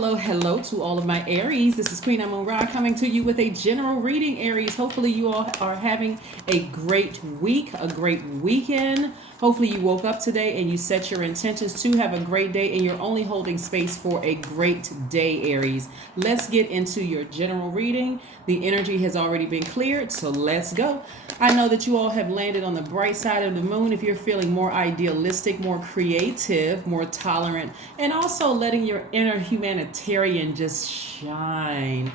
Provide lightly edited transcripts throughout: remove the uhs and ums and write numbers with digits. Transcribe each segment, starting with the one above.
Hello to all of my Aries. This is Queen Amun-Ra coming to you with a general reading, Aries. Hopefully you all are having a great week, a great weekend. Hopefully you woke up today and you set your intentions to have a great day and you're only holding space for a great day, Aries. Let's get into your general reading. The energy has already been cleared, so let's go. I know that you all have landed on the bright side of the moon if you're feeling more idealistic, more creative, more tolerant, and also letting your inner humanitarian just shine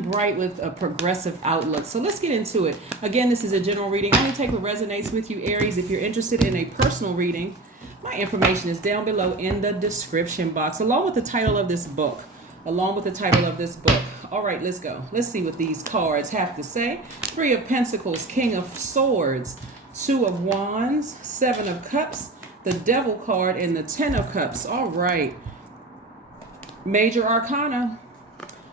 bright with a progressive outlook. So let's get into it. Again, this is a general reading. Only take what resonates with you, Aries. If you're interested in a personal reading, my information is down below in the description box, along with the title of this book. All right, let's go. Let's see what these cards have to say. 3 of Pentacles, King of Swords, 2 of Wands, 7 of Cups, the Devil card, and the 10 of Cups. All right. Major Arcana.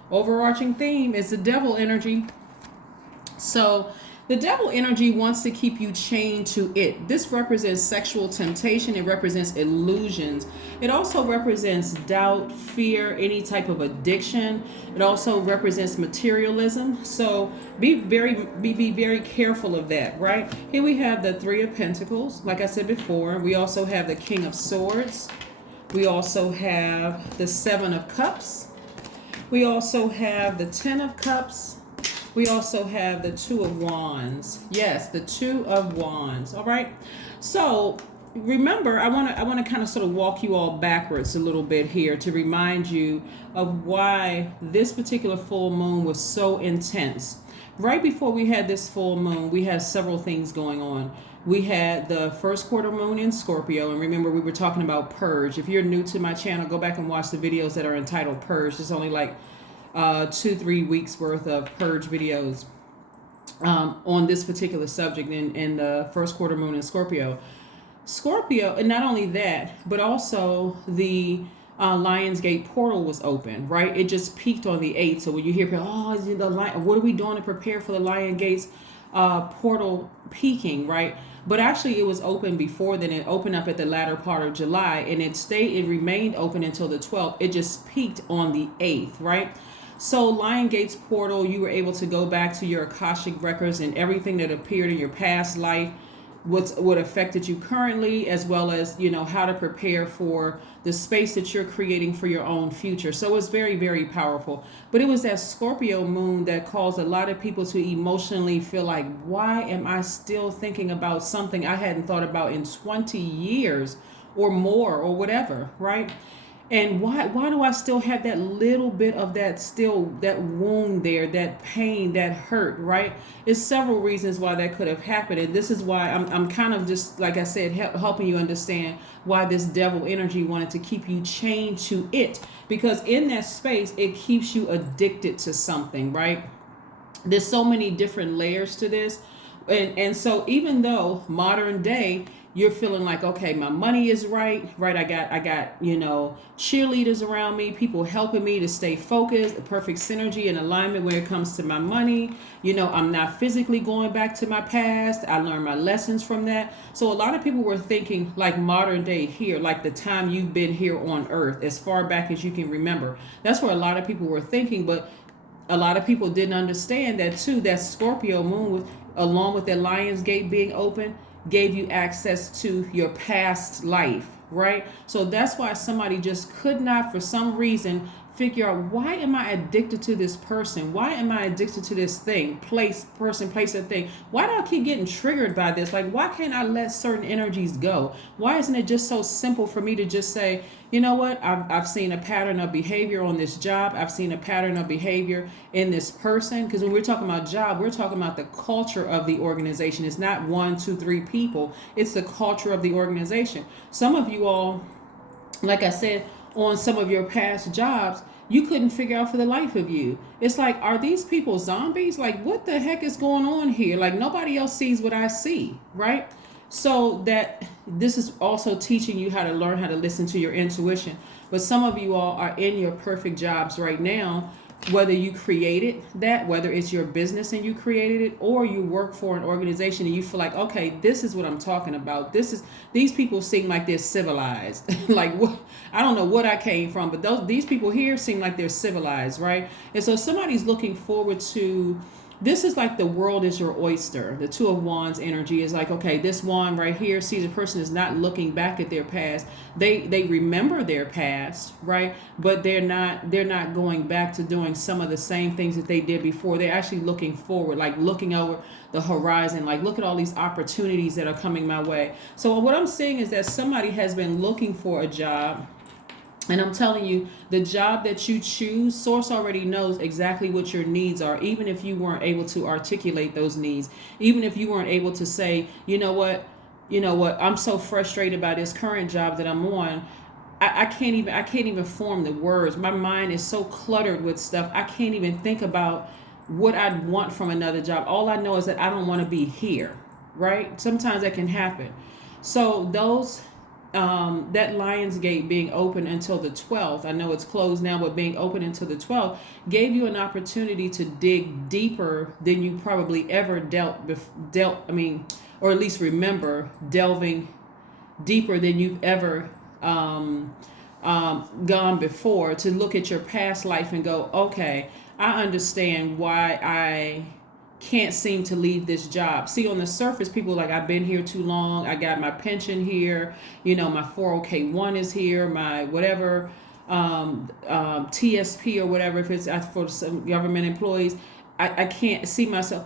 Overarching theme is the Devil energy. So the Devil energy wants to keep you chained to it. This represents sexual temptation. It represents illusions. It also represents doubt, fear, any type of addiction. It also represents materialism. So be very careful of that, right? Here we have the 3 of Pentacles. Like I said before, we also have the King of Swords. We also have the 7 of Cups. We also have the 10 of Cups. We also have the 2 of Wands. Yes, the 2 of Wands. All right. So remember, I want to kind of sort of walk you all backwards a little bit here to remind you of why this particular full moon was so intense. Right before we had this full moon, we had several things going on. We had the first quarter moon in Scorpio, and remember we were talking about purge. If you're new to my channel, go back and watch the videos that are entitled Purge. It's only like 2-3 weeks worth of purge videos on this particular subject in the first quarter moon in Scorpio. And not only that, but also the Lionsgate portal was open, right? It just peaked on the 8th. So when you hear people, what are we doing to prepare for the Lionsgate's portal peaking, right? But actually it was open before then. It opened up at the latter part of July, and it remained open until the 12th. It just peaked on the 8th, right? So Lionsgate's portal, you were able to go back to your Akashic records and everything that appeared in your past life, what affected you currently, as well as, how to prepare for the space that you're creating for your own future. So it's very, very powerful. But it was that Scorpio moon that caused a lot of people to emotionally feel like, why am I still thinking about something I hadn't thought about in 20 years or more or whatever, right? And why do I still have that little bit of that wound there, that pain, that hurt, right? It's several reasons why that could have happened. And this is why I'm kind of just, like I said, helping you understand why this devil energy wanted to keep you chained to it. Because in that space, it keeps you addicted to something, right? There's so many different layers to this. And so even though modern day, you're feeling like, okay, my money is right. I got, cheerleaders around me, people helping me to stay focused, a perfect synergy and alignment when it comes to my money. I'm not physically going back to my past. I learned my lessons from that. So a lot of people were thinking like modern day here, like the time you've been here on earth, as far back as you can remember. That's where a lot of people were thinking, but a lot of people didn't understand that too. That Scorpio moon, along with the Lionsgate being open, gave you access to your past life, right? So that's why somebody just could not, for some reason, figure out, why am I addicted to this person? Why am I addicted to this thing, place, or thing? Why do I keep getting triggered by this? Like, why can't I let certain energies go? Why isn't it just so simple for me to just say, you know what? I've seen a pattern of behavior on this job. I've seen a pattern of behavior in this person. Because when we're talking about job, we're talking about the culture of the organization. It's not 1, 2, 3 people. It's the culture of the organization. Some of you all, like I said, on some of your past jobs, you couldn't figure out for the life of you. It's like, are these people zombies? Like, what the heck is going on here? Like, nobody else sees what I see, right? So that this is also teaching you how to learn how to listen to your intuition. But some of you all are in your perfect jobs right now, whether you created that, whether it's your business and you created it, or you work for an organization and you feel like, okay, this is what I'm talking about. These people seem like they're civilized. Like, what, I don't know what I came from, but these people here seem like they're civilized, right? And so somebody's looking forward to, this is like the world is your oyster. The Two of Wands energy is like, okay, this wand right here sees a person is not looking back at their past. They remember their past, right? But they're not going back to doing some of the same things that they did before. They're actually looking forward, like looking over the horizon, like look at all these opportunities that are coming my way. So what I'm seeing is that somebody has been looking for a job. And I'm telling you, the job that you choose, Source already knows exactly what your needs are, even if you weren't able to articulate those needs, even if you weren't able to say, you know what, I'm so frustrated by this current job that I'm on. I can't even form the words. My mind is so cluttered with stuff. I can't even think about what I'd want from another job. All I know is that I don't want to be here, right? Sometimes that can happen. So that Lionsgate being open until the 12th, I know it's closed now, but being open until the 12th gave you an opportunity to dig deeper than you probably ever or at least remember delving deeper than you've ever gone before, to look at your past life and go, okay, I understand why I can't seem to leave this job. See, on the surface, people like, I've been here too long. I got my pension here. My 401k1 is here. My whatever, TSP or whatever, if it's for some government employees, I can't see myself.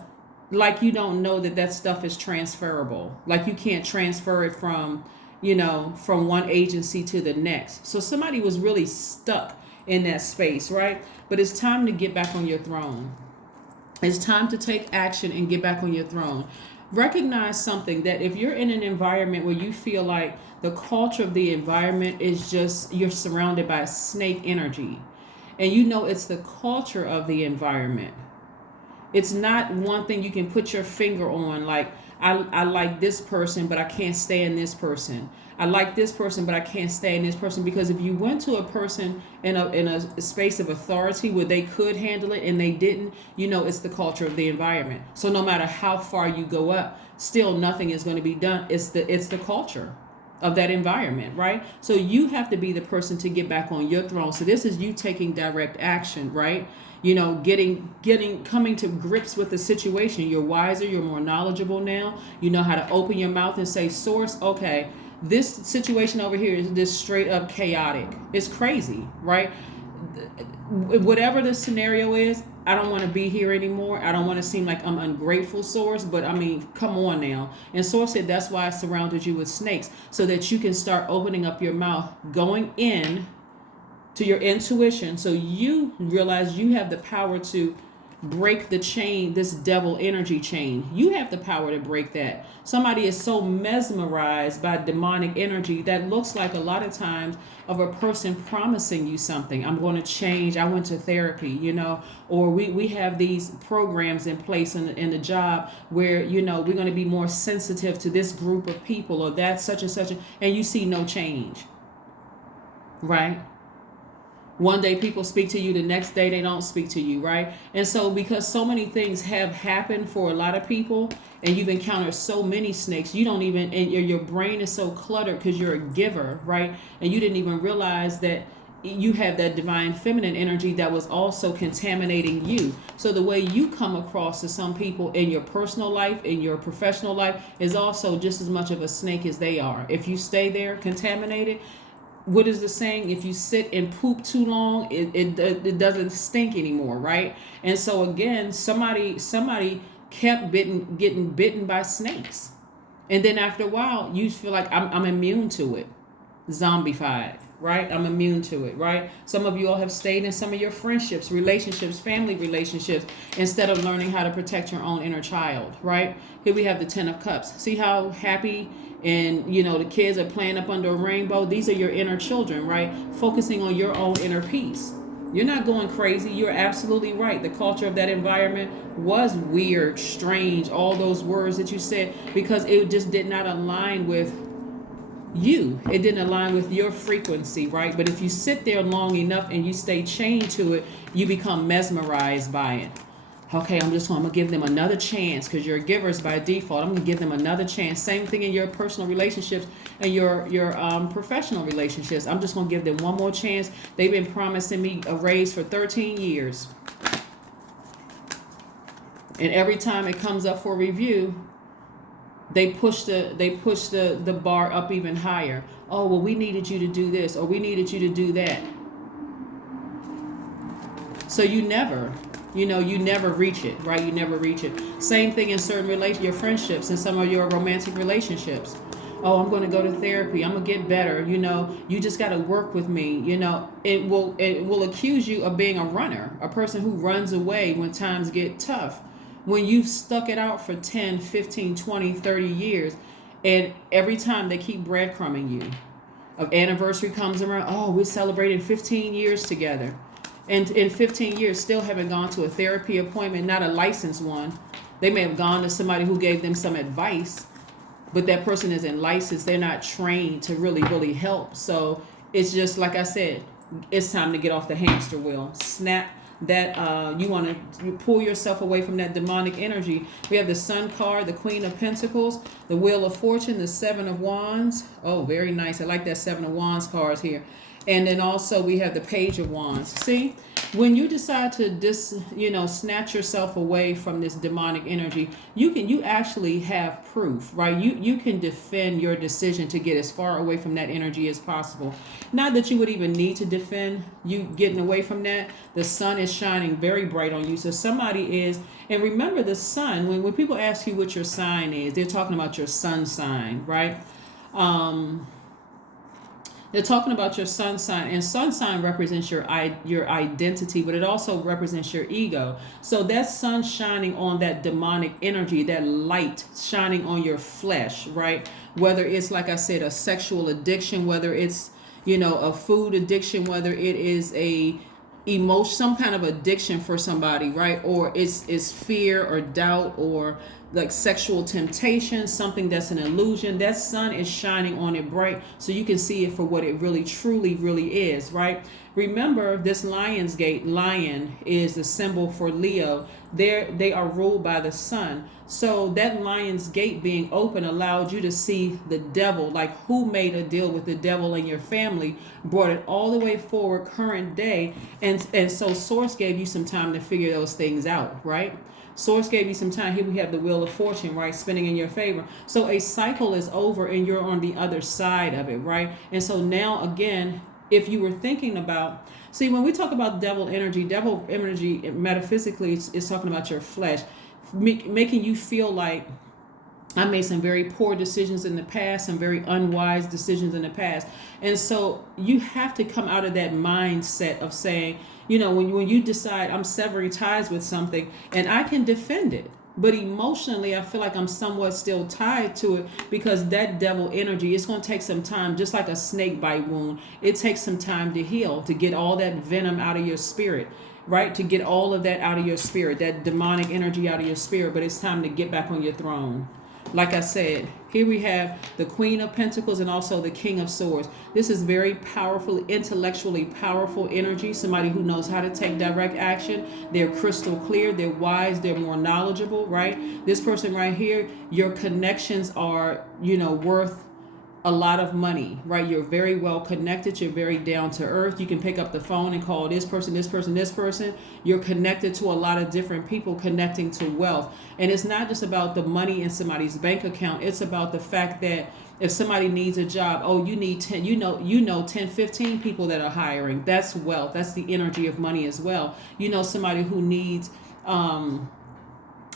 Like, you don't know that stuff is transferable. Like, you can't transfer it from one agency to the next. So somebody was really stuck in that space, right? But it's time to get back on your throne. It's time to take action and get back on your throne. Recognize something, that if you're in an environment where you feel like the culture of the environment is just, you're surrounded by snake energy, and it's the culture of the environment. It's not one thing you can put your finger on, like, I like this person, but I can't stand this person. I like this person, but I can't stand this person. Because if you went to a person in a space of authority where they could handle it and they didn't, it's the culture of the environment. So no matter how far you go up, still nothing is going to be done. It's the culture of that environment, right? So you have to be the person to get back on your throne. So this is you taking direct action, right? Coming to grips with the situation. You're wiser, you're more knowledgeable now. You know how to open your mouth and say, Source, okay, this situation over here is just straight up chaotic. It's crazy, right? Whatever the scenario is, I don't want to be here anymore. I don't want to seem like I'm ungrateful, Source, but I mean, come on now. And Source said that's why I surrounded you with snakes, so that you can start opening up your mouth, going in to your intuition, so you realize you have the power to break the chain, this devil energy chain. You have the power to break that. Somebody is so mesmerized by demonic energy that looks like a lot of times of a person promising you something. I'm going to change. I went to therapy, or we have these programs in place in the job where, we're going to be more sensitive to this group of people, or that such and such, and you see no change, right? One day people speak to you, the next day they don't speak to you, right? And so because so many things have happened for a lot of people, and you've encountered so many snakes, you don't even, and your brain is so cluttered because you're a giver, right? And you didn't even realize that you have that divine feminine energy that was also contaminating you. So the way you come across to some people in your personal life, in your professional life, is also just as much of a snake as they are. If you stay there contaminated, what is the saying? If you sit and poop too long, it doesn't stink anymore, right? And so again, somebody kept getting bitten by snakes, and then after a while, you feel like I'm immune to it, zombified, right? I'm immune to it, right? Some of you all have stayed in some of your friendships, relationships, family relationships, instead of learning how to protect your own inner child, right? Here we have the 10 of Cups. See how happy and the kids are playing up under a rainbow. These are your inner children, right? Focusing on your own inner peace. You're not going crazy. You're absolutely right. The culture of that environment was weird, strange, all those words that you said, because it just did not align with It didn't align with your frequency, right? But if you sit there long enough and you stay chained to it, you become mesmerized by it. Okay, I'm gonna give them another chance, because you're givers by default. I'm gonna give them another chance. Same thing in your personal relationships and your professional relationships. I'm just gonna give them one more chance. They've been promising me a raise for 13 years, and every time it comes up for review, they push the bar up even higher. Oh, well, we needed you to do this, or we needed you to do that. So you never reach it, right? You never reach it. Same thing in certain your friendships and some of your romantic relationships. Oh, I'm going to go to therapy. I'm going to get better. You just got to work with me. It will accuse you of being a runner, a person who runs away when times get tough. When you've stuck it out for 10, 15, 20, 30 years, and every time they keep breadcrumbing you. An anniversary comes around, oh, we're celebrating 15 years together. And in 15 years, still haven't gone to a therapy appointment, not a licensed one. They may have gone to somebody who gave them some advice, but that person isn't licensed. They're not trained to really, really help. So it's just, like I said, it's time to get off the hamster wheel. Snap that. You want to pull yourself away from that demonic energy. We have the Sun card, the Queen of Pentacles, the Wheel of Fortune, the Seven of Wands. Oh, very nice. I like that Seven of Wands cards here. And then also we have the Page of Wands. See, when you decide to snatch yourself away from this demonic energy, you actually have proof, right? You can defend your decision to get as far away from that energy as possible. Not that you would even need to defend you getting away from that. The sun is shining very bright on you. So somebody is, and remember the sun, when people ask you what your sign is, they're talking about your sun sign, right? They're talking about your sun sign, and sun sign represents your identity, but it also represents your ego. So that sun shining on that demonic energy, that light shining on your flesh, right? Whether it's, like I said, a sexual addiction, whether it's, a food addiction, whether it is a emotion, some kind of addiction for somebody, right? Or it's fear or doubt, or like sexual temptation, something that's an illusion. That sun is shining on it bright so you can see it for what it really truly is, right? Remember, this Lion's Gate, lion is the symbol for Leo. They are ruled by the sun. So that Lion's Gate being open allowed you to see the devil, like who made a deal with the devil in your family, brought it all the way forward current day. And so Source gave you some time to figure those things out, right? Source gave you some time. Here we have the Wheel of Fortune, right, spinning in your favor. So a cycle is over and you're on the other side of it, right? And so now, again, if you were thinking about, see, when we talk about devil energy metaphysically is talking about your flesh, making you feel like I made some very poor decisions in the past, some very unwise decisions in the past. And so you have to come out of that mindset of saying, when you decide I'm severing ties with something and I can defend it, but emotionally I feel like I'm somewhat still tied to it, because that devil energy, it's going to take some time, just like a snake bite wound. It takes some time to heal, to get all that venom out of your spirit, right? To get all of that out of your spirit, that demonic energy out of your spirit. But it's time to get back on your throne. Like I said, here we have the Queen of Pentacles and also the King of Swords. This is very powerful, intellectually powerful energy. Somebody who knows how to take direct action. They're crystal clear. They're wise. They're more knowledgeable, right? This person right here, your connections are, worth a lot of money, right? You're very well connected. You're very down to earth. You can pick up the phone and call this person, this person, this person. You're connected to a lot of different people, connecting to wealth. And it's not just about the money in somebody's bank account. It's about the fact that if somebody needs a job, you need 10, 10, 15 people that are hiring. That's wealth. That's the energy of money as well. Somebody who needs,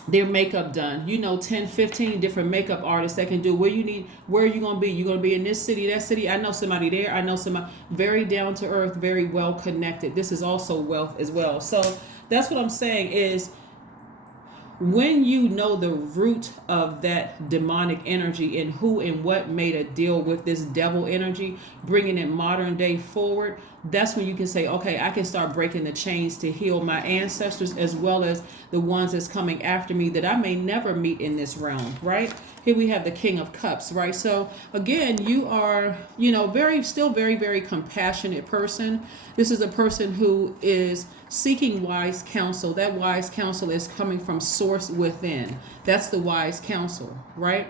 their makeup done, 10, 15 different makeup artists that can do where are you going to be? You're going to be in this city, that city. I know somebody there. I know somebody very down to earth, very well connected. This is also wealth as well. So that's what I'm saying is, when you know the root of that demonic energy and who and what made a deal with this devil energy, bringing it modern day forward, that's when you can say, okay, I can start breaking the chains to heal my ancestors as well as the ones that's coming after me that I may never meet in this realm, right? Here we have the King of Cups, right? So again, you are, still very, very compassionate person. This is a person who is seeking wise counsel. That wise counsel is coming from source within. That's the wise counsel, right?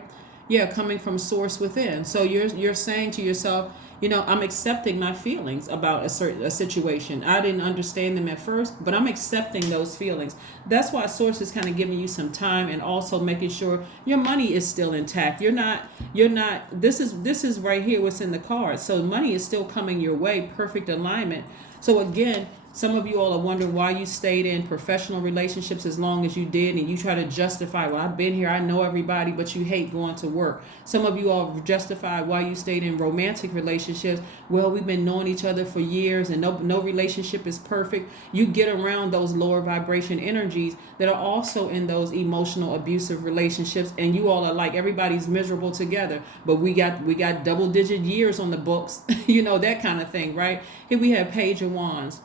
Yeah, coming from source within. So you're saying to yourself, I'm accepting my feelings about a situation. I didn't understand them at first, but I'm accepting those feelings. That's why source is kind of giving you some time and also making sure your money is still intact. You're not, this is right here what's in the cards. So money is still coming your way, perfect alignment. So again, some of you all are wondering why you stayed in professional relationships as long as you did, and you try to justify, well, I've been here, I know everybody, but you hate going to work. Some of you all justify why you stayed in romantic relationships. Well, we've been knowing each other for years and no relationship is perfect. You get around those lower vibration energies that are also in those emotional abusive relationships, and you all are like, everybody's miserable together, but we got double-digit years on the books, that kind of thing, right? Here we have Page of Wands.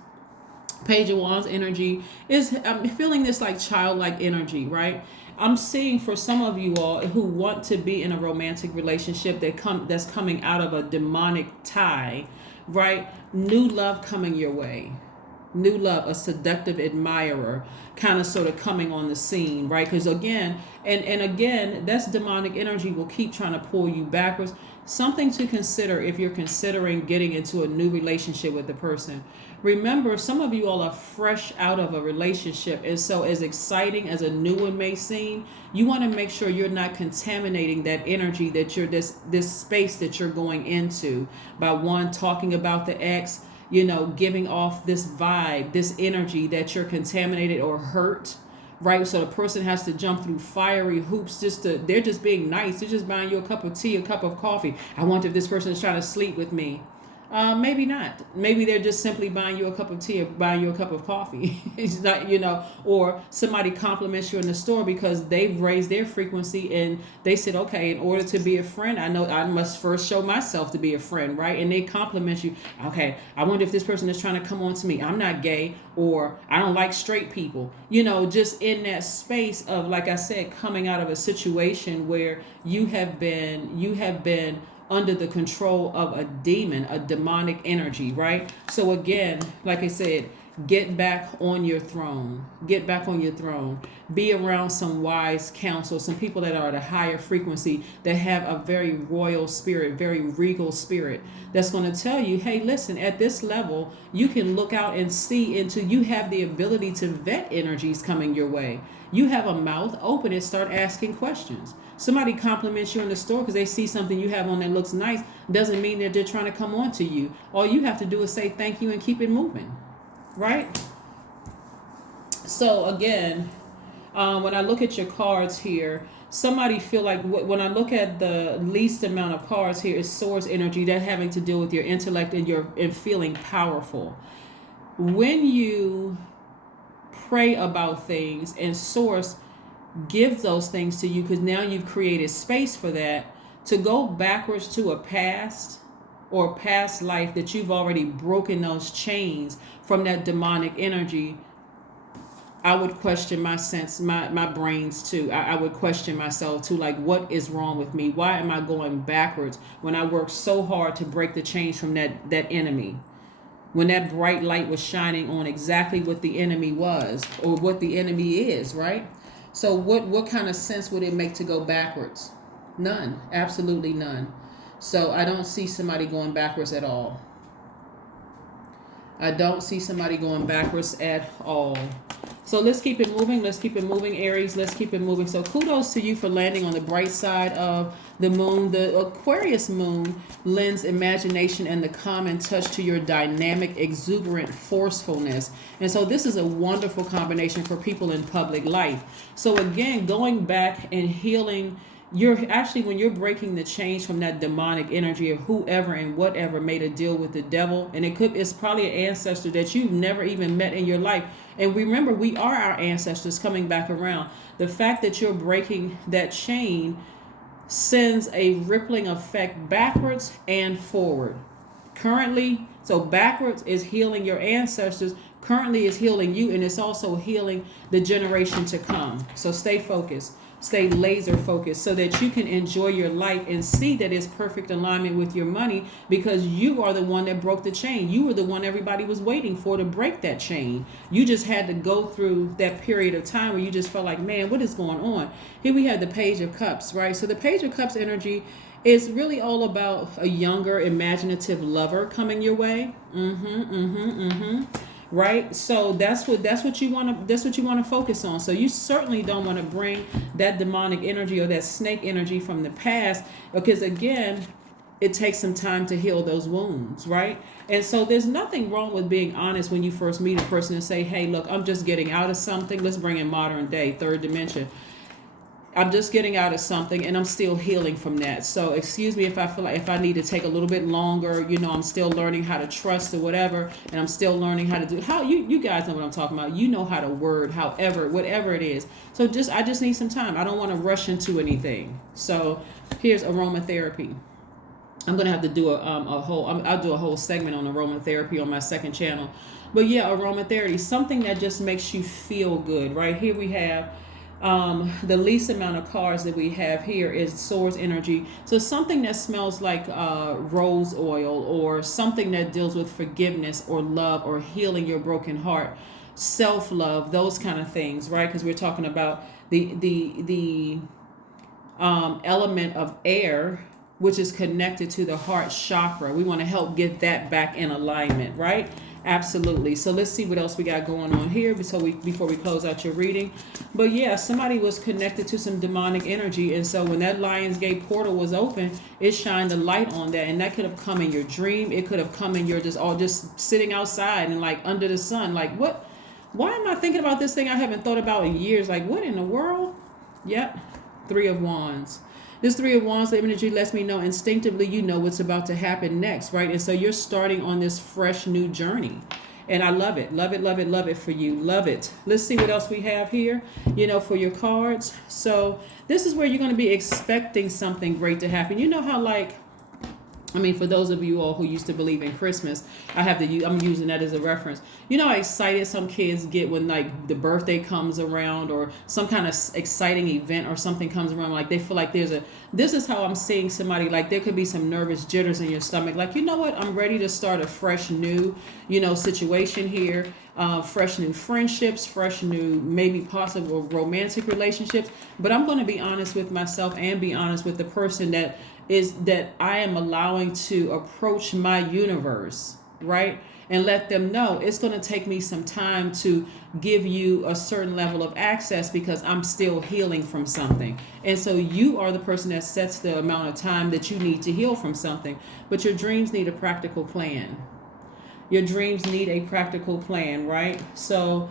Page of Wands energy is, I'm feeling this like childlike energy, right? I'm seeing for some of you all who want to be in a romantic relationship that's coming out of a demonic tie, right? New love coming your way. New love, a seductive admirer kind of sort of coming on the scene, right? Because again, and again, that's demonic energy will keep trying to pull you backwards. Something to consider if you're considering getting into a new relationship with the person. Remember, some of you all are fresh out of a relationship, and so as exciting as a new one may seem, you want to make sure you're not contaminating that energy that you're this space that you're going into by one talking about the ex, giving off this vibe, this energy that you're contaminated or hurt, right? So the person has to jump through fiery hoops they're just being nice. They're just buying you a cup of tea, a cup of coffee. I wonder if this person is trying to sleep with me. Maybe not. Maybe they're just simply buying you a cup of tea or buying you a cup of coffee. It's not, or somebody compliments you in the store because they've raised their frequency and they said, okay, in order to be a friend, I know I must first show myself to be a friend, right? And they compliment you. Okay, I wonder if this person is trying to come on to me. I'm not gay, or I don't like straight people. Just in that space of, like I said, coming out of a situation where you have been under the control of a demon, a demonic energy, right? So again, like I said, get back on your throne. Get back on your throne. Be around some wise counsel, some people that are at a higher frequency, that have a very royal spirit, very regal spirit, that's going to tell you, hey, listen, at this level, you can look out and see you have the ability to vet energies coming your way. You have a mouth, open it, start asking questions. Somebody compliments you in the store because they see something you have on that looks nice, doesn't mean that they're trying to come on to you. All you have to do is say thank you and keep it moving, right? So again, when I look at your cards here, somebody feel like when I look at the least amount of cards here is source energy, that having to do with your intellect and feeling powerful. When you pray about things and source gives those things to you, because now you've created space for that, to go backwards to a past or past life that you've already broken those chains from that demonic energy. I would question my brains too. I would question myself too, like, what is wrong with me? Why am I going backwards when I worked so hard to break the chains from that enemy? When that bright light was shining on exactly what the enemy was or what the enemy is, right? So what kind of sense would it make to go backwards? None. Absolutely none. So I don't see somebody going backwards at all. I don't see somebody going backwards at all. So let's keep it moving. Let's keep it moving, Aries. Let's keep it moving. So kudos to you for landing on the bright side of the moon. The Aquarius moon lends imagination and the common touch to your dynamic, exuberant forcefulness. And so this is a wonderful combination for people in public life. So again, going back and healing, when you're breaking the chains from that demonic energy of whoever and whatever made a deal with the devil, and it's probably an ancestor that you've never even met in your life. And remember, we are our ancestors coming back around. The fact that you're breaking that chain sends a rippling effect backwards and forward. Currently, so backwards is healing your ancestors, currently is healing you, and it's also healing the generation to come. So stay focused, stay laser focused, so that you can enjoy your life and see that it's perfect alignment with your money, because you are the one that broke the chain. You were the one everybody was waiting for to break that chain. You just had to go through that period of time where you just felt like, man, what is going on? Here we have the Page of Cups, right? So the Page of Cups energy is really all about a younger, imaginative lover coming your way. Right? So that's what you want to focus on. So you certainly don't want to bring that demonic energy or that snake energy from the past, because again, it takes some time to heal those wounds, right? And so there's nothing wrong with being honest when you first meet a person and say, hey, look, I'm just getting out of something. Let's bring in modern day, third dimension. I'm just getting out of something and I'm still healing from that. So excuse me if I feel like if I need to take a little bit longer, I'm still learning how to trust or whatever, and I'm still learning how to do how you guys know what I'm talking about. You know how to word, however, whatever it is. So I just need some time. I don't want to rush into anything. So here's aromatherapy. I'm gonna have to do I'll do a whole segment on aromatherapy on my second channel. But yeah, aromatherapy, something that just makes you feel good, right? Here we have the least amount of cards that we have here is Swords energy. So something that smells like rose oil, or something that deals with forgiveness or love or healing your broken heart, self-love, those kind of things, right? Because we're talking about the element of air, which is connected to the heart chakra. We want to help get that back in alignment, right? Absolutely. So let's see what else we got going on here before we close out your reading. But yeah, somebody was connected to some demonic energy, and so when that Lionsgate portal was open, it shined a light on that, and that could have come in your dream. It could have come in your just sitting outside and like under the sun, like what? Why am I thinking about this thing I haven't thought about in years? Like what in the world? Yep, Three of Wands. This Three of Wands energy lets me know instinctively you know what's about to happen next, right? And so you're starting on this fresh new journey. And I love it. Love it, love it, love it for you. Love it. Let's see what else we have here, for your cards. So this is where you're going to be expecting something great to happen. You know how for those of you all who used to believe in Christmas, I'm using that as a reference. You know how excited some kids get when like the birthday comes around, or some kind of exciting event or something comes around, like they feel like this is how I'm seeing somebody, like there could be some nervous jitters in your stomach. Like, you know what? I'm ready to start a fresh new, situation here. Fresh new friendships, fresh new, maybe possible romantic relationships. But I'm going to be honest with myself and be honest with the person that I am allowing to approach my universe, right? And let them know it's going to take me some time to give you a certain level of access, because I'm still healing from something. And so you are the person that sets the amount of time that you need to heal from something. But your dreams need a practical plan. Your dreams need a practical plan, right? So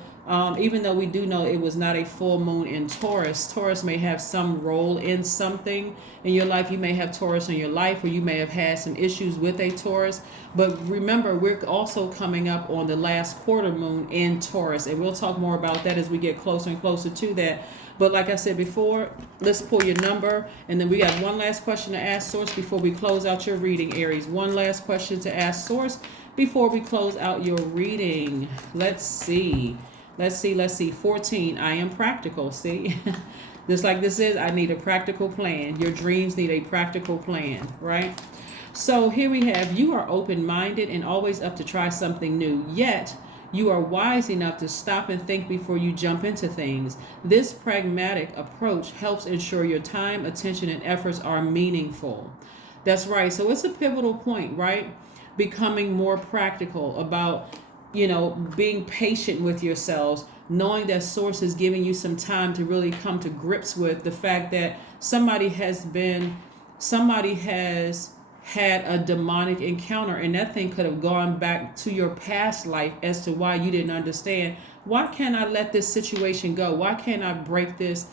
even though we do know it was not a full moon in Taurus may have some role in something in your life. You may have Taurus in your life, or you may have had some issues with a Taurus. But remember, we're also coming up on the last quarter moon in Taurus, and we'll talk more about that as we get closer and closer to that. But like I said before, let's pull your number, and then we got one last question to ask Source before we close out your reading, Aries. One last question to ask Source before we close out your reading. Let's see. 14. I am practical. See, just like this is, I need a practical plan. Your dreams need a practical plan, right? So here we have, you are open-minded and always up to try something new, yet you are wise enough to stop and think before you jump into things. This pragmatic approach helps ensure your time, attention, and efforts are meaningful. That's right. So it's a pivotal point, right? Becoming more practical about being patient with yourselves, knowing that Source is giving you some time to really come to grips with the fact that somebody has had a demonic encounter, and that thing could have gone back to your past life as to why you didn't understand. Why can't I let this situation go? Why can't I break this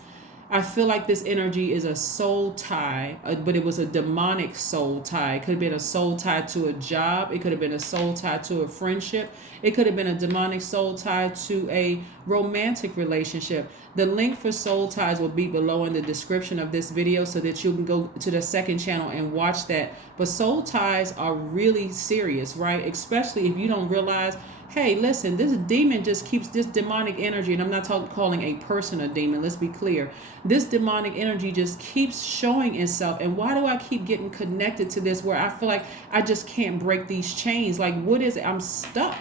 I feel like this energy is a soul tie, but it was a demonic soul tie. It could have been a soul tie to a job. It could have been a soul tie to a friendship. It could have been a demonic soul tie to a romantic relationship. The link for soul ties will be below in the description of this video so that you can go to the second channel and watch that. But soul ties are really serious, right? Especially if you don't realize, hey, listen, this demon just keeps this demonic energy, and I'm not calling a person a demon, let's be clear. This demonic energy just keeps showing itself. And why do I keep getting connected to this where I feel like I just can't break these chains? Like, what is it? I'm stuck,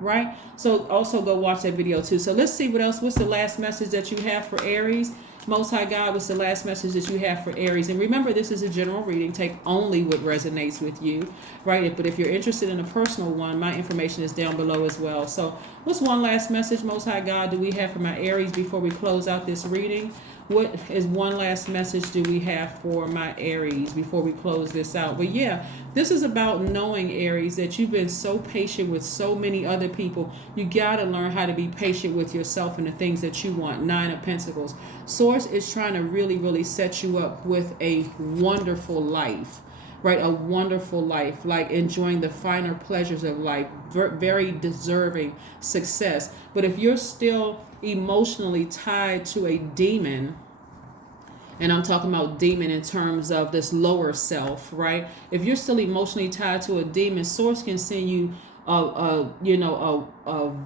right? So also go watch that video too. So let's see what else. What's the last message that you have for Aries? Most High God, what's the last message that you have for Aries? And remember, this is a general reading. Take only what resonates with you, right? But if you're interested in a personal one, my information is down below as well. So what's one last message, Most High God, do we have for my Aries before we close out this reading? What is one last message do we have for my Aries before we close this out? But yeah, this is about knowing, Aries, that you've been so patient with so many other people. You got to learn how to be patient with yourself and the things that you want. 9 of Pentacles. Source is trying to really, really set you up with a wonderful life, right? A wonderful life, like enjoying the finer pleasures of life, very deserving success. But if you're still emotionally tied to a demon, and I'm talking about demon in terms of this lower self, right? If you're still emotionally tied to a demon, Source can send you a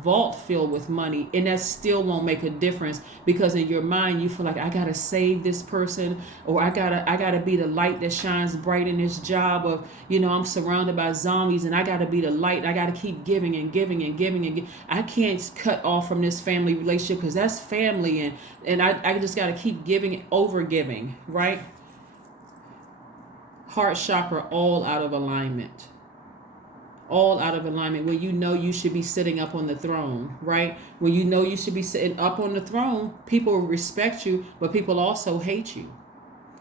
vault filled with money, and that still won't make a difference, because in your mind you feel like, I gotta save this person, or I gotta be the light that shines bright in this job of, I'm surrounded by zombies and I gotta be the light. I gotta keep giving and giving and giving and I can't cut off from this family relationship because that's family, and I just gotta keep giving, over giving, right? Heart chakra all out of alignment. All out of alignment, when you should be sitting up on the throne, right? When you should be sitting up on the throne, people respect you, but people also hate you.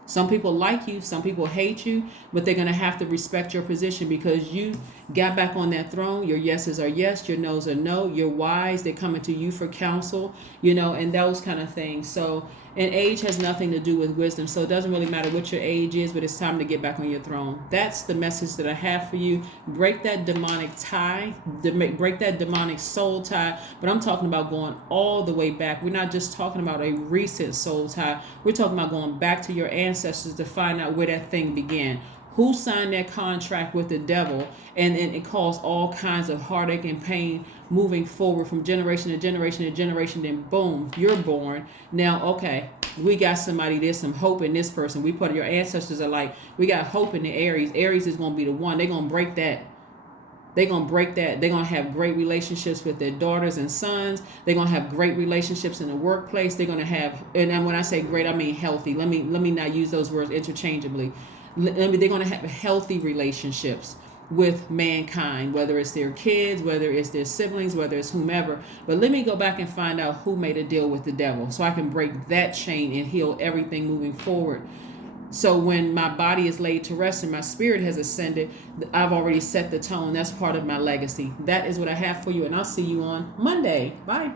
Some people like you, some people hate you, but they're going to have to respect your position because you got back on that throne. Your yeses are yes, your no's are no. You're wise. They're coming to you for counsel, and those kind of things. So, and age has nothing to do with wisdom. So it doesn't really matter what your age is, but it's time to get back on your throne. That's the message that I have for you. Break that demonic tie, break that demonic soul tie. But I'm talking about going all the way back. We're not just talking about a recent soul tie. We're talking about going back to your ancestors to find out where that thing began. Who signed that contract with the devil, and it caused all kinds of heartache and pain moving forward from generation to generation to generation. Then boom, you're born. Now, okay, we got somebody, there's some hope in this person. We put your ancestors are like, we got hope in the Aries. Aries is going to be the one. They're going to break that. They're going to break that. They're going to have great relationships with their daughters and sons. They're going to have great relationships in the workplace. They're going to have, and when I say great, I mean healthy. Let me not use those words interchangeably. They're going to have healthy relationships with mankind, whether it's their kids, whether it's their siblings, whether it's whomever. But let me go back and find out who made a deal with the devil so I can break that chain and heal everything moving forward. So when my body is laid to rest and my spirit has ascended, I've already set the tone. That's part of my legacy. That is what I have for you, and I'll see you on Monday. Bye.